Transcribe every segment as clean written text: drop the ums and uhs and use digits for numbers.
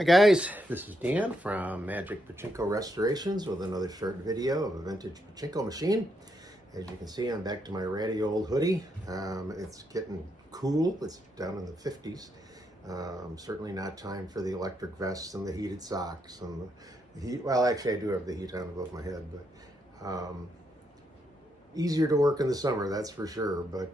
Hi guys, this is Dan from Magic Pachinko Restorations with another short video of a vintage pachinko machine. As you can see, I'm back to my ratty old hoodie. It's getting cool. It's down in the 50s. Certainly not time for the electric vests and the heated socks and the heat. Well, actually, I do have the heat on above my head, but easier to work in the summer, that's for sure. But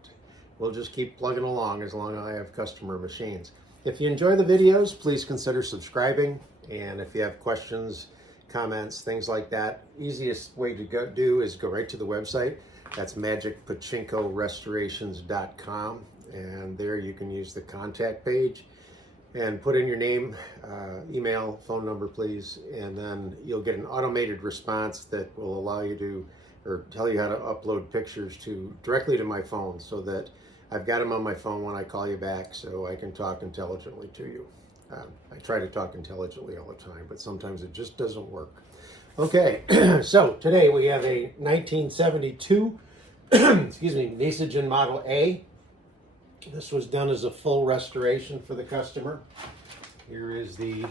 we'll just keep plugging along as long as I have customer machines. If you enjoy the videos, please consider subscribing. And if you have questions, comments, things like that, easiest way to do is go right to the website. That's magicpachinkorestorations.com. And there you can use the contact page and put in your name, email, phone number, please. And then you'll get an automated response that will allow you to, or tell you how to upload pictures directly to my phone, so that I've got them on my phone when I call you back, so I can talk intelligently to you. I try to talk intelligently all the time, but sometimes it just doesn't work. Okay, so today we have a 1972, excuse me, Nishijin Model A. This was done as a full restoration for the customer. Here is the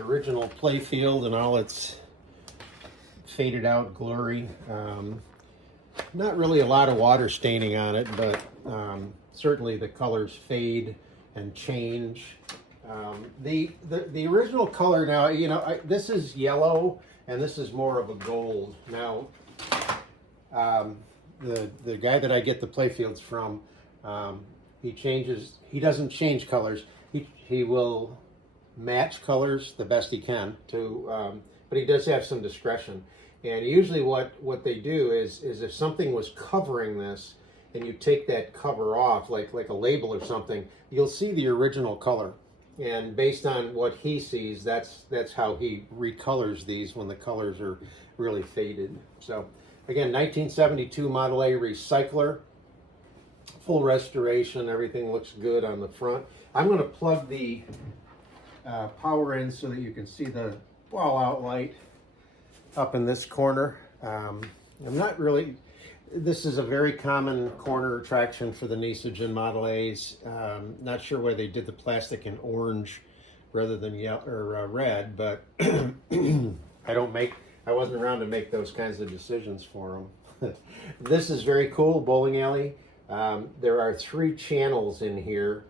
original playfield in all its faded out glory. Not really a lot of water staining on it, but certainly the colors fade and change. The original color now, you know, this is yellow and this is more of a gold. Now, the guy that I get the playfields from, he doesn't change colors. He will match colors the best he can but he does have some discretion. And usually what they do is if something was covering this and you take that cover off, like a label or something, you'll see the original color. And based on what he sees, that's how he recolors these when the colors are really faded. So again, 1972 Model A recycler, full restoration, everything looks good on the front. I'm going to plug the power in so that you can see the ball out light up in this corner. This is a very common corner attraction for the Nishijin Model A's. Not sure why they did the plastic in orange rather than yellow or red, but I wasn't around to make those kinds of decisions for them. This is very cool, bowling alley. There are 3 channels in here,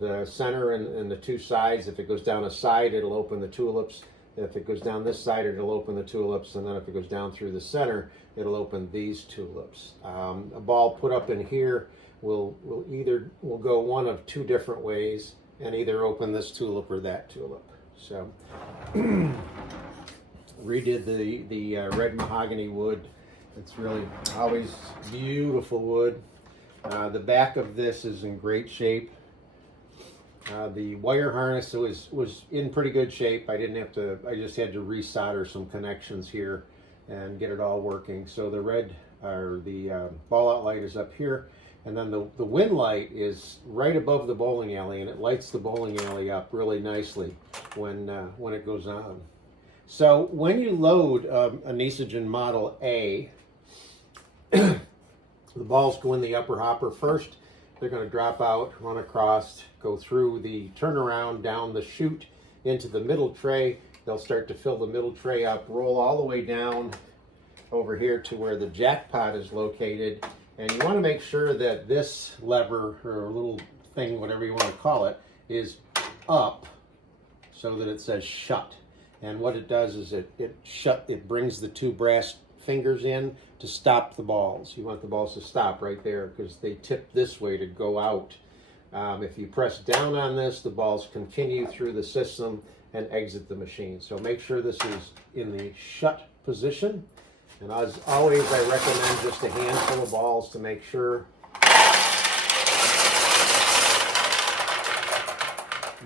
the center and the 2 sides. If it goes down a side, it'll open the tulips. If it goes down this side, it'll open the tulips, and then if it goes down through the center, it'll open these tulips. A ball put up in here will go one of 2 different ways, and either open this tulip or that tulip. So, redid the red mahogany wood. It's really always beautiful wood. The back of this is in great shape. The wire harness was in pretty good shape. I just had to resolder some connections here and get it all working. So the ball out light is up here, and then the wind light is right above the bowling alley, and it lights the bowling alley up really nicely when it goes on. So when you load a Nishijin Model A, the balls go in the upper hopper first. They're going to drop out, run across, go through the turnaround down the chute into the middle tray. They'll start to fill the middle tray up, roll all the way down over here to where the jackpot is located. And you want to make sure that this lever, or little thing, whatever you want to call it, is up so that it says shut. And what it does is it brings the 2 brass fingers in to stop the balls. You want the balls to stop right there because they tip this way to go out. If you press down on this, the balls continue through the system and exit the machine. So make sure this is in the shut position. And as always, I recommend just a handful of balls to make sure.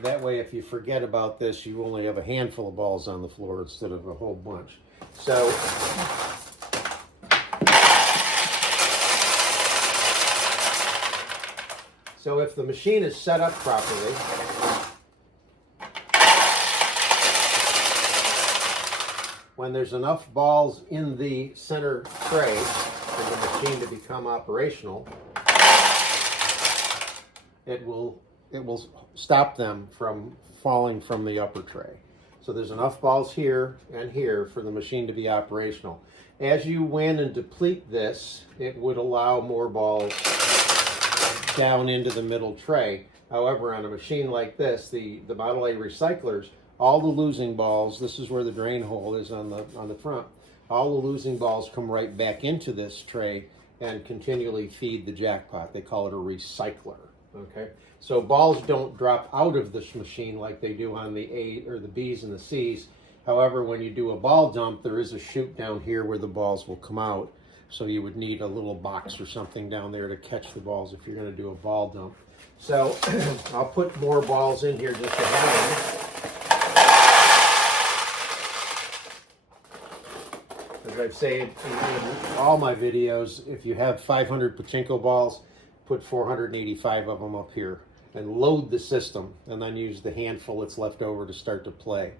That way, if you forget about this, you only have a handful of balls on the floor instead of a whole bunch. So if the machine is set up properly, when there's enough balls in the center tray for the machine to become operational, it will it will stop them from falling from the upper tray. So there's enough balls here and here for the machine to be operational. As you win and deplete this, it would allow more balls down into the middle tray. However, on a machine like this, the Model A recyclers, all the losing balls, this is where the drain hole is on the front, all the losing balls come right back into this tray and continually feed the jackpot. They call it a recycler. Okay, so balls don't drop out of this machine like they do on the A or the B's and the C's. However, when you do a ball dump, there is a chute down here where the balls will come out. So you would need a little box or something down there to catch the balls if you're going to do a ball dump. So I'll put more balls in here just to have them. As I've said in all my videos, if you have 500 pachinko balls, put 485 of them up here and load the system, and then use the handful that's left over to start to play.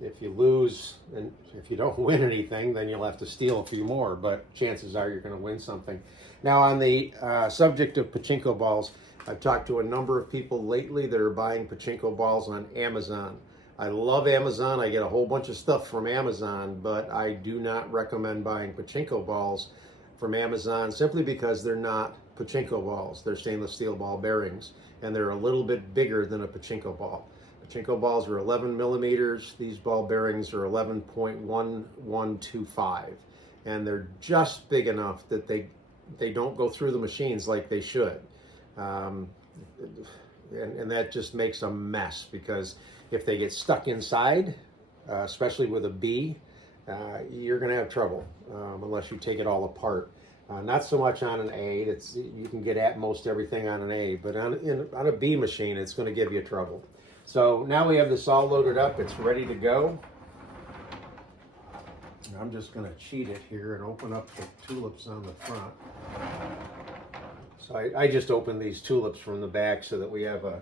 If you lose and if you don't win anything, then you'll have to steal a few more, but chances are you're going to win something. Now, on the subject of pachinko balls, I've talked to a number of people lately that are buying pachinko balls on Amazon. I love Amazon. I get a whole bunch of stuff from Amazon, but I do not recommend buying pachinko balls from Amazon simply because they're not pachinko balls. They're stainless steel ball bearings, and they're a little bit bigger than a pachinko ball. Pachinko balls are 11 millimeters. These ball bearings are 11.1125, and they're just big enough that they don't go through the machines like they should. And that just makes a mess, because if they get stuck inside, especially with a B, you're going to have trouble unless you take it all apart. Not so much on an A. You can get at most everything on an A, but on a B machine, it's going to give you trouble. So now we have this all loaded up. It's ready to go. I'm just going to cheat it here and open up the tulips on the front. So I just opened these tulips from the back so that we have a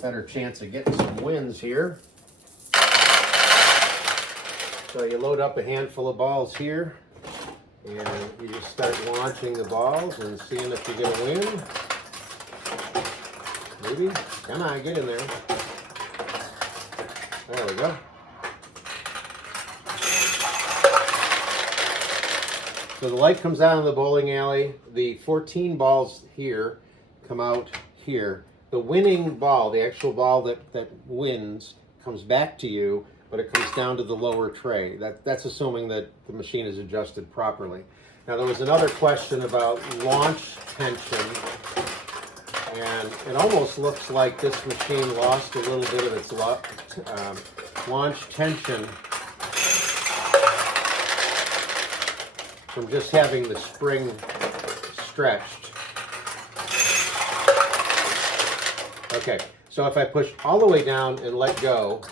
better chance of getting some wins here. So you load up a handful of balls here, and you just start launching the balls and seeing if you get a win. Maybe. Come on, get in there. There we go. So the light comes out of the bowling alley. The 14 balls here come out here. The winning ball, the actual ball that wins, comes back to you, but it comes down to the lower tray. That's assuming that the machine is adjusted properly. Now, there was another question about launch tension, and it almost looks like this machine lost a little bit of its launch tension from just having the spring stretched. Okay, so if I push all the way down and let go,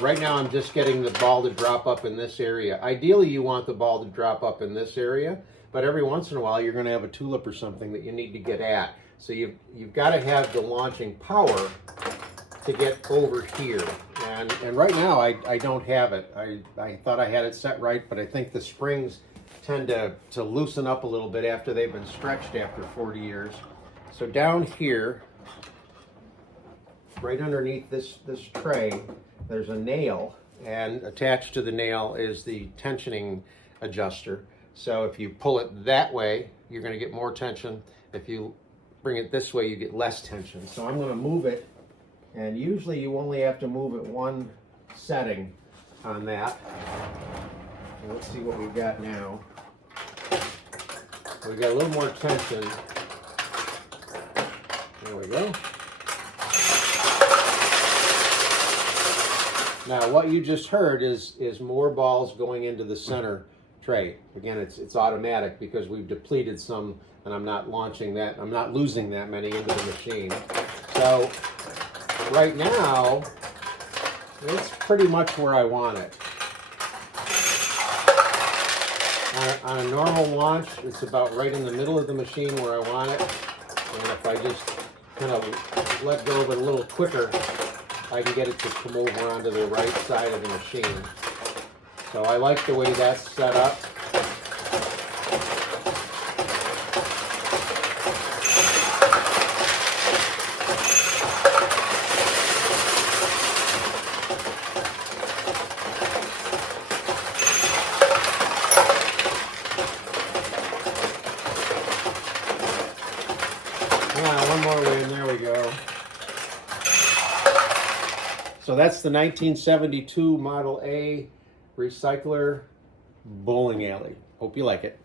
right now I'm just getting the ball to drop up in this area. Ideally, you want the ball to drop up in this area, but every once in a while you're going to have a tulip or something that you need to get at. So you've got to have the launching power to get over here. And right now I don't have it. I thought I had it set right, but I think the springs tend to loosen up a little bit after they've been stretched after 40 years. So down here, right underneath this tray, there's a nail, and attached to the nail is the tensioning adjuster. So if you pull it that way, you're going to get more tension. If you bring it this way, you get less tension. So I'm going to move it, and usually you only have to move it one setting on that. And let's see what we've got now. We've got a little more tension. There we go. Now, what you just heard is more balls going into the center tray. Again, it's automatic because we've depleted some, and I'm not launching that. I'm not losing that many into the machine. So right now, it's pretty much where I want it. On a normal launch, it's about right in the middle of the machine where I want it. And if I just kind of let go of it a little quicker, I can get it to come over onto the right side of the machine. So I like the way that's set up. one more win. There we go. So that's the 1972 Model A recycler bowling alley. Hope you like it.